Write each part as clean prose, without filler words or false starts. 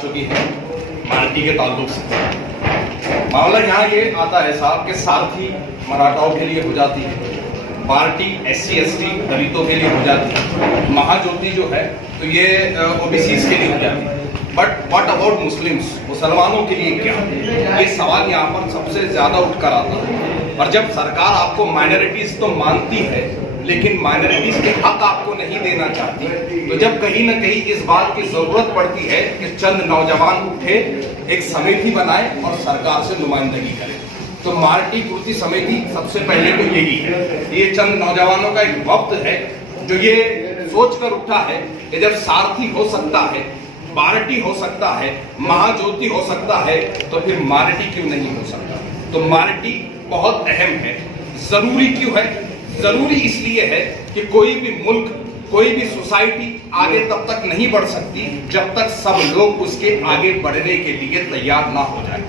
चुकी है मार्टी के ताल्लुक से। मामला यहाँ ये आता है साहब कि सारथी मराठाओं के लिए हो जाती है, पार्टी SC ST दलितों के लिए हो जाती है, महाज्योति जो है तो ये OBCs के लिए हो जाती है। बट व्हाट अबाउट मुस्लिम्स, मुसलमानों के लिए क्या? ये सवाल यहाँ पर सबसे ज्यादा उठकर आता है। और जब सरकार आपको माइनॉरिटीज तो मानती है लेकिन माइनॉरिटीज के हक आपको नहीं देना चाहती, तो जब कहीं ना कहीं इस बात की जरूरत पड़ती है कि चंद नौजवान उठे, एक समिति बनाए और सरकार से नुमाइंदगी करें, तो मार्टी कृति समिति सबसे पहले तो यही है। ये चंद नौजवानों का एक वक्त है जो ये सोच कर उठा है कि जब सारथी हो सकता है, पार्टी हो सकता है, महाज्योति हो सकता है, तो फिर मार्टी क्यों नहीं हो सकता? तो मार्टी बहुत अहम है। जरूरी क्यों है? जरूरी इसलिए है कि कोई भी मुल्क, कोई भी सोसाइटी आगे तब तक नहीं बढ़ सकती जब तक सब लोग उसके आगे बढ़ने के लिए तैयार ना हो जाए।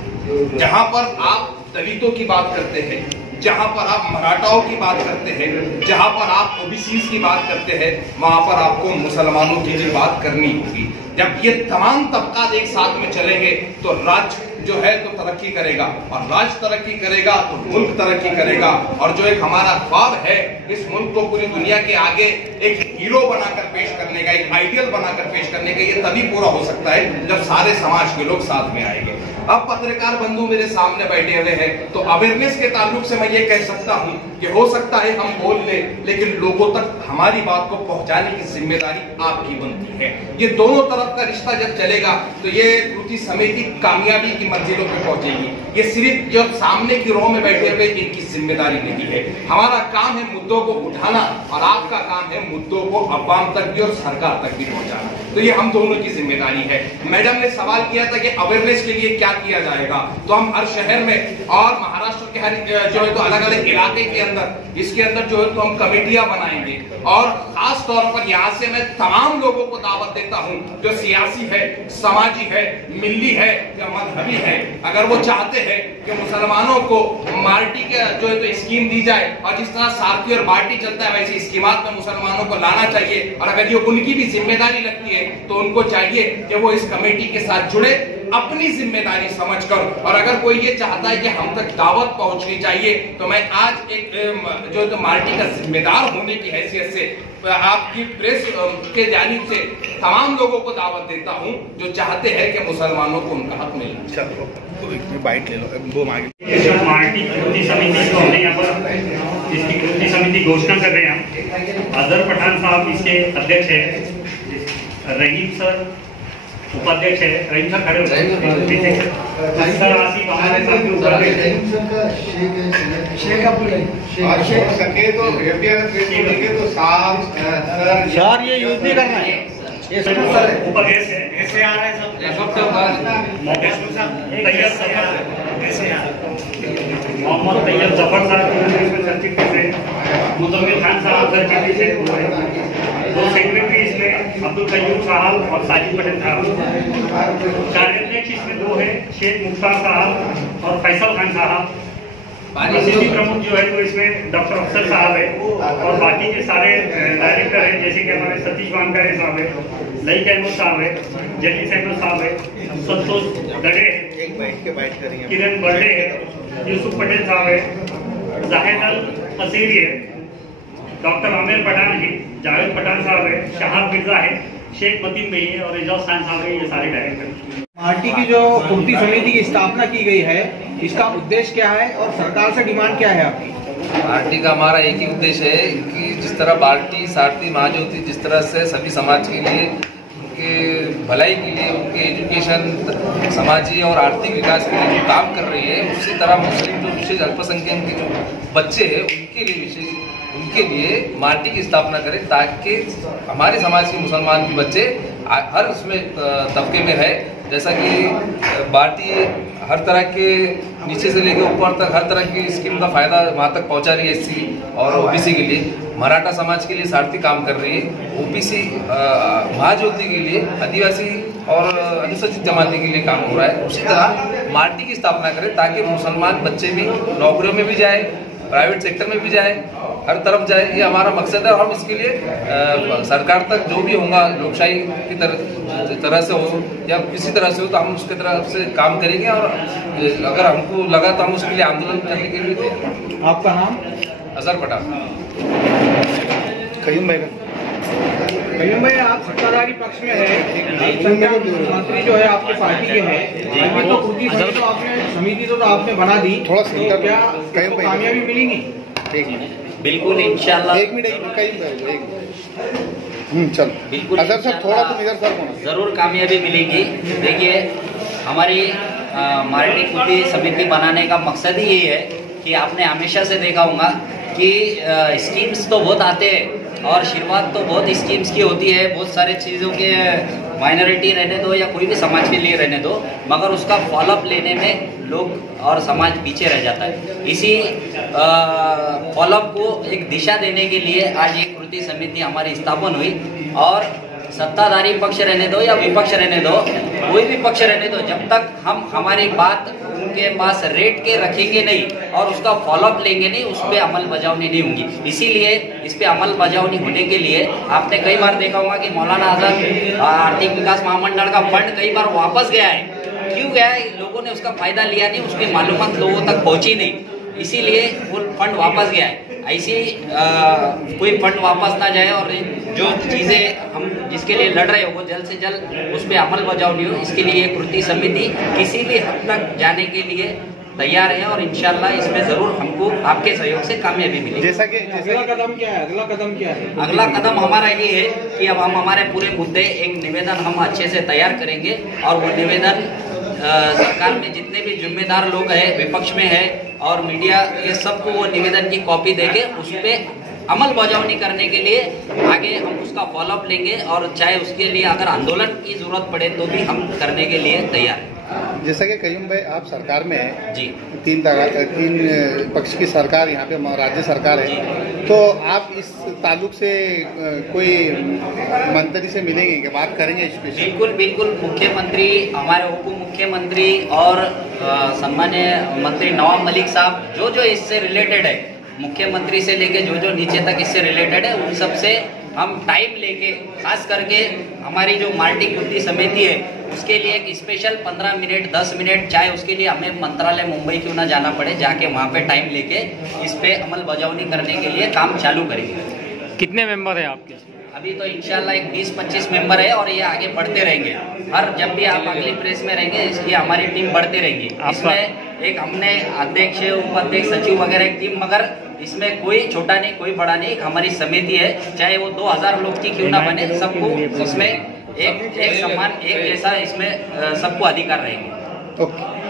जहां पर आप दलितों की बात करते हैं, जहां पर आप मराठाओं की बात करते हैं, जहां पर आप OBCs की बात करते हैं, वहां पर आपको मुसलमानों की भी बात करनी होगी। जब ये तमाम तबका एक साथ में चलेंगे तो राज्य जो है तो तरक्की करेगा, और राज्य तरक्की करेगा तो मुल्क तरक्की करेगा। और जो एक हमारा ख्वाब है इस मुल्क को पूरी दुनिया के आगे एक हीरो बनाकर पेश करने का, एक आइडियल बनाकर पेश करने का, ये तभी पूरा हो सकता है जब सारे समाज के लोग साथ में आएंगे। अब पत्रकार बंधु मेरे सामने बैठे हुए हैं, तो अवेयरनेस के ताल्लुक से मैं ये कह सकता हूं कि हो सकता है हम बोल ले, लेकिन लोगों तक हमारी बात को पहुंचाने की जिम्मेदारी आपकी बनती है। ये दोनों तरफ का रिश्ता जब चलेगा तो ये कृति समिति कामयाबी की मंजिलों पे पहुंचेगी। ये सिर्फ जो सामने की रो में बैठे हुए इनकी जिम्मेदारी नहीं है। हमारा काम है मुद्दों को उठाना, और आपका काम है मुद्दों को अवाम तक भी और सरकार तक भी पहुंचाना। तो ये हम दोनों की जिम्मेदारी है। मैडम ने सवाल किया था कि अवेयरनेस के लिए क्या किया जाएगा, तो हम हर शहर में और महाराष्ट्र के हर जो है तो अलग अलग इलाके के अंदर इसके अंदर जो है तो हम कमेटियां बनाएंगे। और खास तौर पर यहाँ से मैं तमाम लोगों को दावत देता हूँ जो सियासी है, समाजी है, मिल्ली है या मजहबी है, अगर वो चाहते हैं कि मुसलमानों को मार्टी के जो है तो स्कीम दी जाए, और जिस तरह सारथी और बार्टी चलता है वैसे स्कीमात में मुसलमानों को लाना चाहिए, और अगर ये उनकी भी जिम्मेदारी लगती है तो उनको चाहिए कि वो इस कमेटी के साथ जुड़े अपनी जिम्मेदारी समझकर। और अगर कोई ये चाहता है कि हम तक दावत पहुंचनी चाहिए, तो मैं आज एक जो है तो मार्टी का जिम्मेदार होने की हैसियत से आपकी प्रेस के जानिब से तमाम लोगों को दावत देता हूं जो चाहते हैं कि मुसलमानों को उनका हक मिले। चलो तो बाइट ले लो, वो मांगे। मार्टी कृति समिति को हमने यहाँ पर इसकी कृति समिति घोषणा कर रहे हैं। अजहर पठान साहब इसके अध्यक्ष है, रहीम सर उपाध्यक्ष है। रहीम सर खड़े सर ये यूज नहीं करना है, ये उपाध्यक्ष है। ऐसे आ रहे हैं मोहम्मद तैयब जफर साहब, मुजम्मिल खान साहब सर चीफ से, दो सेक्रेटरी इसमें अब्दुल कयूम साहब और साजिद पटेल साहब। कार्याध्यक्ष इसमें दो है, शेख मुख्तार साहब और फैसल खान साहब। सिटी प्रमुख जो है तो इसमें डॉक्टर अफसर साहब है, और बाकी के सारे डायरेक्टर हैं जैसे कि हमारे सतीश वानकारे साहब है, लईक अहमद साहब है, जलीस अहमद साहब है, संतोष दड़े, किरण बर्डे है, यूसुफ पटेल साहब है, जाहिद अल असीरी है, डॉक्टर आमिर पठान है, जावेद पठान साहब है, शहाब मिर्जा है, शेख मतीन भाई है और एजाज खान साहब है। ये सारे डायरेक्टर। पार्टी की जो कृति समिति की स्थापना की गई है, इसका उद्देश्य क्या है और सरकार से डिमांड क्या है आपकी? पार्टी का हमारा एक ही उद्देश्य है कि जिस तरह पार्टी सारथी महाज्योति जिस तरह से सभी समाज के लिए, उनके भलाई के लिए, उनके एजुकेशन, समाजी और आर्थिक विकास के लिए जो काम कर रही है, उसी तरह मुस्लिम जो विशेष अल्पसंख्यक के जो बच्चे हैं उनके लिए मार्टी की स्थापना करें, ताकि हमारे समाज के मुसलमान के बच्चे हर उसमें तबके में है। जैसा कि पार्टी हर तरह के नीचे से लेकर ऊपर तक हर तरह की स्कीम का फायदा वहाँ तक पहुँचा रही है SC और OBC के लिए। मराठा समाज के लिए सारथी काम कर रही है, OBC महाज्योति के लिए, आदिवासी और अनुसूचित जमाती के लिए काम हो रहा है। उसी तरह मार्टी की स्थापना करें ताकि मुसलमान बच्चे भी नौकरियों में भी जाए, प्राइवेट सेक्टर में भी जाए, हर तरफ जाए, ये हमारा मकसद है। और हम इसके लिए सरकार तक जो भी होगा लोकशाही की तरह से हो या किसी तरह से हो, तो हम उसकी तरफ से काम करेंगे। और अगर हमको लगा तो हम उसके लिए आंदोलन करने के लिए थे। आपका नाम? अजहर पठान। कयूम भाई, आप सत्ताधारी पक्ष में है, मंत्री जो है आपके पार्टी के हैं, अभी तो कृति समिति तो आपने बना दी, थोड़ा तो क्या कामयाबी मिलेगी? बिल्कुल इंशाल्लाह। एक मिनट चल बिल्कुल अदर सर थोड़ा तुम इधर सर जरूर कामयाबी मिलेगी। देखिए, हमारी मार्टी कृति समिति बनाने का मकसद ही यही है कि आपने हमेशा से देखा होगा कि स्कीम्स तो बहुत आते हैं और शुरुआत तो बहुत स्कीम्स की होती है, बहुत सारे चीज़ों के माइनॉरिटी रहने दो या कोई भी समाज के लिए रहने दो, मगर उसका फॉलोअप लेने में लोग और समाज पीछे रह जाता है। इसी फॉलोअप को एक दिशा देने के लिए आज एक कृति समिति हमारी स्थापन हुई। और सत्ताधारी पक्ष रहने दो या विपक्ष रहने दो, कोई भी पक्ष रहने दो, जब तक हम हमारी बात उनके पास रेट के रखेंगे नहीं और उसका फॉलोअप लेंगे नहीं, उस पर अमल बजावनी नहीं होगी। इसीलिए इस पे अमल बजावनी होने के लिए आपने कई बार देखा होगा कि मौलाना आजाद आर्थिक विकास महामंडल का फंड कई बार वापस गया है। क्यों गया है? लोगों ने उसका फायदा लिया नहीं, उसकी मालूमात लोगों तक पहुंची नहीं, इसीलिए वो फंड वापस गया है। ऐसी कोई फंड वापस ना जाए और जो चीज़ें हम जिसके लिए लड़ रहे हो वो जल्द से जल्द उस पर अमल बजावनी हो, इसके लिए ये कृति समिति किसी भी हद तक जाने के लिए तैयार है। और इंशाल्लाह इसमें जरूर हमको आपके सहयोग से कामयाबी मिलेगी। जैसा कि अगला कदम क्या है? अगला कदम हमारा ये है कि अब हम हमारे पूरे मुद्दे एक निवेदन हम अच्छे से तैयार करेंगे और वो निवेदन सरकार में जितने भी जिम्मेदार लोग हैं, विपक्ष में है और मीडिया, ये सबको वो निवेदन की कॉपी देके उस पर अमल बजावनी करने के लिए आगे हम उसका फॉलोअप लेंगे। और चाहे उसके लिए अगर आंदोलन की जरूरत पड़े तो भी हम करने के लिए तैयार हैं। जैसा कि कयूम भाई आप सरकार में हैं जी, तीन पक्ष की सरकार यहाँ पे राज्य सरकार है, तो आप इस ताल्लुक से कोई मंत्री से मिलेंगे क्या, बात करेंगे स्पेशल? बिल्कुल मुख्यमंत्री, हमारे उप मुख्यमंत्री और सम्मान्य मंत्री नवाब मलिक साहब जो इससे रिलेटेड है, मुख्यमंत्री से लेके जो नीचे तक इससे रिलेटेड है, उन सब से हम टाइम लेके, खास करके हमारी जो मार्टी कृति समिति है उसके लिए एक स्पेशल 15 मिनट 10 मिनट, चाहे उसके लिए हमें मंत्रालय मुंबई क्यों ना जाना पड़े, जाके वहाँ पे टाइम लेके इस पे अमल बजावनी करने के लिए काम चालू करेंगे। कितने मेंबर है आपके? अभी तो इंशाल्लाह एक 20-25 मेंबर है और ये आगे बढ़ते रहेंगे। हर जब भी आप अगली प्रेस में रहेंगे इसलिए हमारी टीम बढ़ते रहेगी। इसमें एक हमने अध्यक्ष, उपाध्यक्ष, सचिव वगैरह एक टीम, मगर इसमें कोई छोटा नहीं कोई बड़ा नहीं, एक हमारी समिति है, चाहे वो 2000 लोग की क्यों ना बने, सबको इसमें एक सम्मान, एक जैसा इसमें सबको अधिकार रहेंगे। ओके।